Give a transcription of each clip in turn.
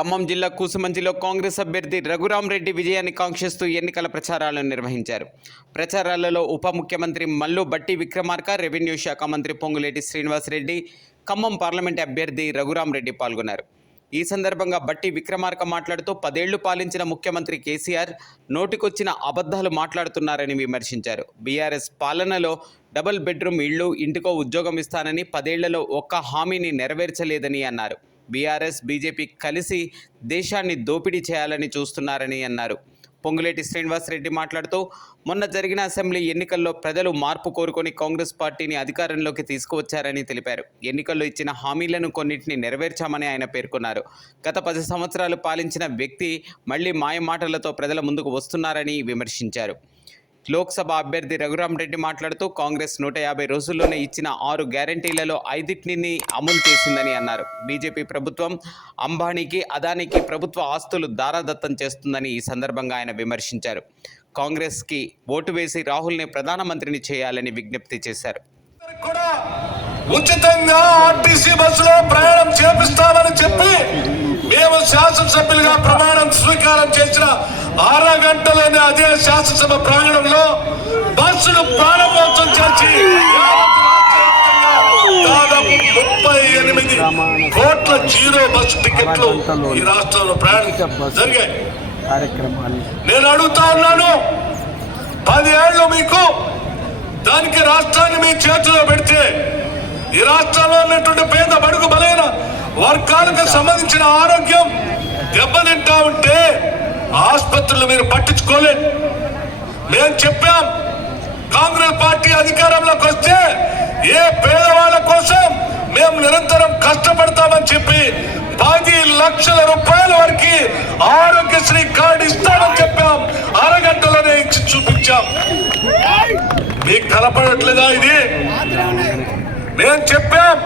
ఖమ్మం జిల్లా కూసుమంచిలో కాంగ్రెస్ అభ్యర్థి రఘురాం రెడ్డి విజయాన్ని కాంక్షిస్తూ ఎన్నికల ప్రచారాలను నిర్వహించారు. ప్రచారాలలో ఉప ముఖ్యమంత్రి మల్లు బట్టి విక్రమార్క రెవెన్యూ శాఖ మంత్రి పొంగులేటి శ్రీనివాసరెడ్డి ఖమ్మం పార్లమెంట్ అభ్యర్థి రఘురాం రెడ్డి పాల్గొన్నారు. ఈ సందర్భంగా బట్టి విక్రమార్క మాట్లాడుతూ పదేళ్ళు పాలించిన ముఖ్యమంత్రి కేసీఆర్ నోటికొచ్చిన అబద్ధాలు మాట్లాడుతున్నారని విమర్శించారు. బీఆర్ఎస్ పాలనలో డబుల్ బెడ్రూమ్ ఇళ్ళు ఇంటికో ఉద్యోగం ఇస్తానని పదేళ్ళలో ఒక్క హామీని నెరవేర్చలేదని అన్నారు. బీఆర్ఎస్ బీజేపీ కలిసి దేశాన్ని దోపిడీ చేయాలని చూస్తున్నారని అన్నారు. పొంగులేటి శ్రీనివాసరెడ్డి మాట్లాడుతూ మొన్న జరిగిన అసెంబ్లీ ఎన్నికల్లో ప్రజలు మార్పు కోరుకొని కాంగ్రెస్ పార్టీని అధికారంలోకి తీసుకువచ్చారని తెలిపారు. ఎన్నికల్లో ఇచ్చిన హామీలను కొన్నింటిని నెరవేర్చామని ఆయన పేర్కొన్నారు. గత పది సంవత్సరాలు పాలించిన వ్యక్తి మళ్ళీ మాయ మాటలతో ప్రజల ముందుకు వస్తున్నారని విమర్శించారు. లోక్సభ అభ్యర్థి రఘురామ్ రెడ్డి మాట్లాడుతూ కాంగ్రెస్ నూట యాభై రోజుల్లోనే ఇచ్చిన ఆరు గ్యారంటీలలో ఐదింటిని అమలు చేసిందని అన్నారు. బీజేపీ ప్రభుత్వం అంబానీకి అదానికి ప్రభుత్వ ఆస్తులు దారాదత్తం చేస్తుందని ఈ సందర్భంగా ఆయన విమర్శించారు. కాంగ్రెస్కి ఓటు వేసి రాహుల్ని ప్రధానమంత్రిని చేయాలని విజ్ఞప్తి చేశారు. ఉచితంగా ఆర్టీసీ బస్సులో ప్రయాణం చేపిస్తామని చెప్పి మేము శాసనసభ్యులుగా స్వీకారం చేసిన అరగంటలోనే అదే శాసనసభ ప్రాంగణంలో బస్సులు ప్రారంభోత్సవం చేసి దాదాపు ముప్పై ఎనిమిది కోట్ల జీరో బస్సు టికెట్లు ఈ రాష్ట్రంలో ప్రయాణం జరిగాయి. నేను అడుగుతా ఉన్నాను పది ఏళ్ళు మీకు దానికి రాష్ట్రాన్ని మీ చేతిలో పెడితే ఈ రాష్ట్రంలో ఉన్నటువంటి పేద బడుగు బలైన వర్గాలకు సంబంధించిన ఆరోగ్యం దెబ్బతింటా ఉంటే ఆసుపత్రులు మీరు పట్టించుకోలేదు మేము చెప్పాం కాంగ్రెస్ పార్టీ అధికారంలోకి వస్తే ఏ పేదవాళ్ళ కోసం మేము నిరంతరం కష్టపడతామని చెప్పి పది లక్షల రూపాయల వరకు ఆరోగ్యశ్రీ కార్డు ఇస్తామని చెప్పాం. అరగంటలోనే ఇచ్చి చూపించాం. మీకు కనపడట్లేదా ఇది? మేము చెప్పాం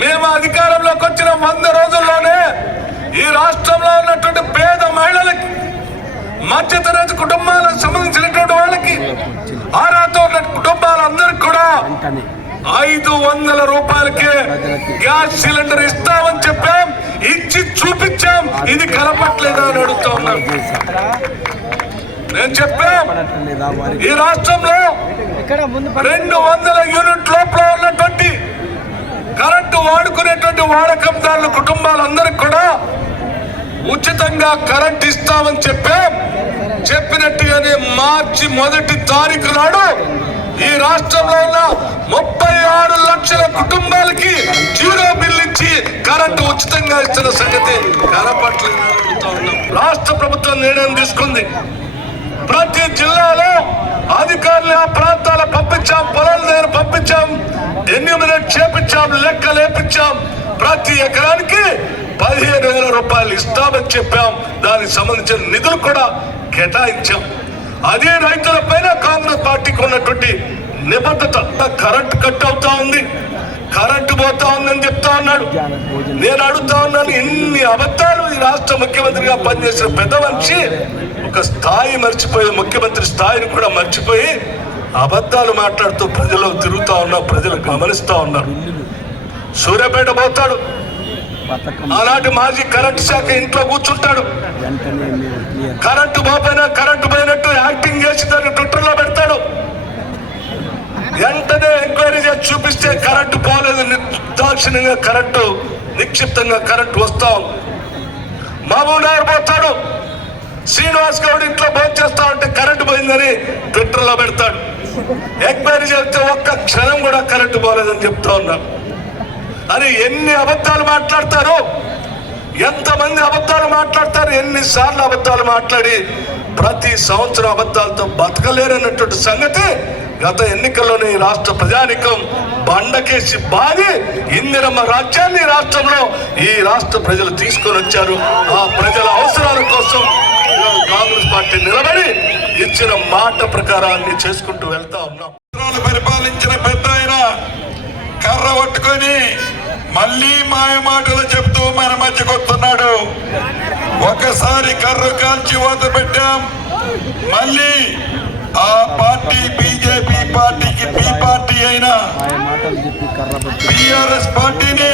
మేము అధికారంలోకి వచ్చిన వంద రోజుల్లోనే ఈ రాష్ట్రంలో ఉన్నటువంటి పేద మహిళలకి మధ్యతరగతి కుటుంబాలకు సంబంధించినటువంటి వాళ్ళకి ఆరాతో ఉన్న కుటుంబాలందరికీ కూడా ఐదు వందల రూపాయలకే గ్యాస్ సిలిండర్ ఇస్తామని చెప్పాం ఇచ్చి చూపించాం. ఇది కలపట్లేదా అని అడుగుతా ఉన్నాను నేను చెప్పాం ఈ రాష్ట్రంలో రెండు వందల యూనిట్ లోపల ఉన్నటువంటి కరెంటు వాడుకునేటువంటి వాడకందారుల కుటుంబాలందరికి కూడా ఉచితంగా కరెంట్ ఇస్తామని చెప్పాం చెప్పినట్టుగానే మార్చి మొదటి తారీఖు నాడు ఈ రాష్ట్రంలో ఉన్న ముప్పై ఆరు లక్షల కుటుంబాలకి జీరో బిల్ ఇచ్చి కరెంటు ఉచితంగా ఇస్తున్న సంగతి కనపట్లేదు రాష్ట్ర ప్రభుత్వం నిర్ణయం తీసుకుంది. ప్రతి జిల్లాలో అధికారులు ఆ ప్రాంతాల పంపించాం పొలాల దగ్గర పంపించాం ఎన్యూమినేట్ చేపించాం లెక్క లేపించాం ప్రతి ఎకరానికి పదిహేను వేల రూపాయలు ఇస్తామని చెప్పాం. దానికి సంబంధించిన నిధులు కూడా కేటాయించాం. అదే రైతుల పైన కాంగ్రెస్ పార్టీకి ఉన్నటువంటి నిబద్ధత కరెంట్ కట్ అవుతా ఉంది. కరెంటు పోతా ఉందని చెప్తా ఉన్నాడు. నేను అడుగుతా ఉన్నాను ఇన్ని అబద్ధాలు ఈ రాష్ట్ర ముఖ్యమంత్రిగా పనిచేసిన పెద్ద మనిషి ఒక స్థాయి మర్చిపోయి ముఖ్యమంత్రి స్థాయిని కూడా మర్చిపోయి అబద్ధాలు మాట్లాడుతూ ప్రజలు తిరుగుతా ఉన్నా ప్రజలు గమనిస్తా ఉన్నారు. సూర్యాపేట పోతాడు. ఆనాటి మాజీ కరెంట్ శాఖ ఇంట్లో కూర్చుంటాడు. కరెంటు పోపోయినా కరెంటు పోయినట్టు యాక్టింగ్ చేసి దాన్ని ట్విట్టర్లో పెడతాడు. వెంటనే ఎంక్వైరీ చేసి చూపిస్తే కరెంటు పోలేదు నిర్దాక్షిణ్యంగా కరెంటు నిక్షిప్తంగా కరెంటు వస్తా. ఉంది మహబూబ్ నగర్ పోతాడు. శ్రీనివాస్ గౌడ్ ఇంట్లో భోజనం చేస్తా ఉంటే కరెంటు పోయిందని ట్విట్టర్లో పెడతాడు. ఎంక్వైరీ చేస్తే ఒక్క క్షణం కూడా కరెంటు పోలేదని చెప్తా ఉన్నారు. అని ఎన్ని అబద్ధాలు మాట్లాడతారు ఎంతమంది అబద్ధాలు మాట్లాడతారు ఎన్నిసార్లు అబద్ధాలు మాట్లాడి ప్రతి సంవత్సరం అబద్ధాలతో బతకలేరన్నటువంటి సంగతి గత ఎన్నికల్లోనే రాష్ట్ర ప్రజానికం బండకేసి బాధి ఇందిరమ్మ రాజ్యాన్ని రాష్ట్రంలో ఈ రాష్ట్ర ప్రజలు తీసుకొని వచ్చారు. ఆ ప్రజల అవసరాల కోసం కాంగ్రెస్ పార్టీ నిలబడి ఇచ్చిన మాట ప్రకారాన్ని చేసుకుంటూ వెళ్తా ఉన్నాం. పరిపాలించిన పెద్ద ఆయన కర్ర పట్టుకొని మళ్ళీ మాయ మాటలు చెప్తూ మన మధ్యకు వస్తున్నాడు ఒకసారి కర్ర కాల్చి ఊత పెట్టాం. మళ్ళీ ఆ పార్టీ బీజేపీ పార్టీకి బి పార్టీ అయిన టిఆర్ఎస్ పార్టీని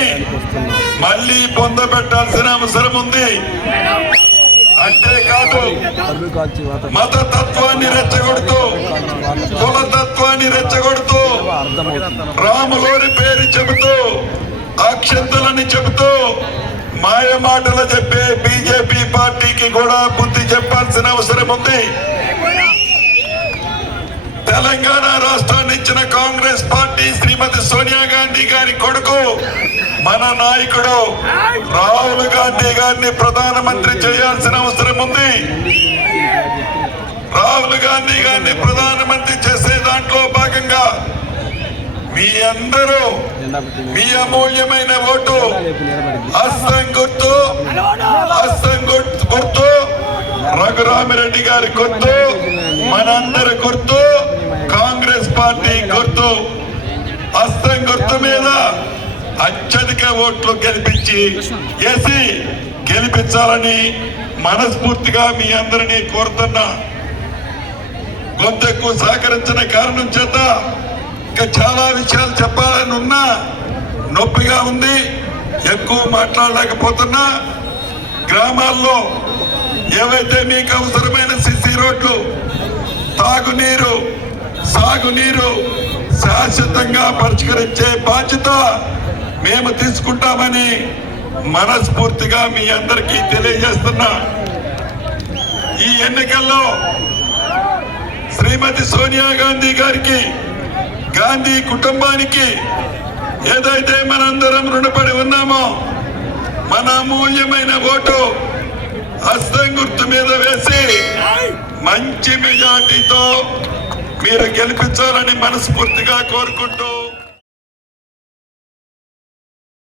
మళ్ళీ పొందబెట్టాల్సిన అవసరం ఉంది. అంతేకాదు మత తత్వాన్ని రెచ్చగొడుతూ కుల తత్వాన్ని రెచ్చగొడుతూ రాములోని పేరు చెబుతూ భవిష్యత్తులని చెబుతూ మాయ మాటలు చెప్పే బీజేపీ పార్టీకి కూడా బుద్ధి చెప్పాల్సిన అవసరం ఉంది. తెలంగాణ రాష్ట్రాన్ని ఇచ్చిన కాంగ్రెస్ పార్టీ శ్రీమతి సోనియా గాంధీ గారి కొడుకు మన నాయకుడు రాహుల్ గాంధీ గారిని ప్రధానమంత్రి చేయాల్సిన అవసరం ఉంది. రాహుల్ గాంధీ గారిని ప్రధానమంత్రి చేసే దాంట్లో భాగంగా మీ అందరూ మీ అమూల్యమైన ఓటు హస్తం గుర్తు హస్తం గుర్తు రఘురామిరెడ్డి గారి గుర్తు మనందరి గుర్తు కాంగ్రెస్ పార్టీ గుర్తు. హస్తం గుర్తు మీద అత్యధిక ఓట్లు గెలిపించి వేసి గెలిపించాలని మనస్ఫూర్తిగా మీ అందరినీ కోరుతున్నా. గొంతెక్కువ సహకరించిన కారణం చేత ఇంకా చాలా విషయాలు చెప్పాలని ఉన్నా నొప్పిగా ఉంది ఎక్కువ మాట్లాడలేకపోతున్నా. గ్రామాల్లో ఏవైతే మీకు అవసరమైన సిసి రోడ్లు తాగునీరు సాగునీరు శాశ్వతంగా పరిష్కరించే బాధ్యత మేము తీసుకుంటామని మనస్ఫూర్తిగా మీ అందరికీ తెలియజేస్తున్నా. ఈ ఎన్నికల్లో శ్రీమతి సోనియా గాంధీ గారికి గాంధీ కుటుంబానికి ఏదైతే మనందరం రుణపడి ఉన్నామో మన అమూల్యమైన ఓటు హస్తం గుర్తు మీద వేసి మంచి మెజార్టీతో మీరు గెలిపించాలని మనస్ఫూర్తిగా కోరుకుంటూ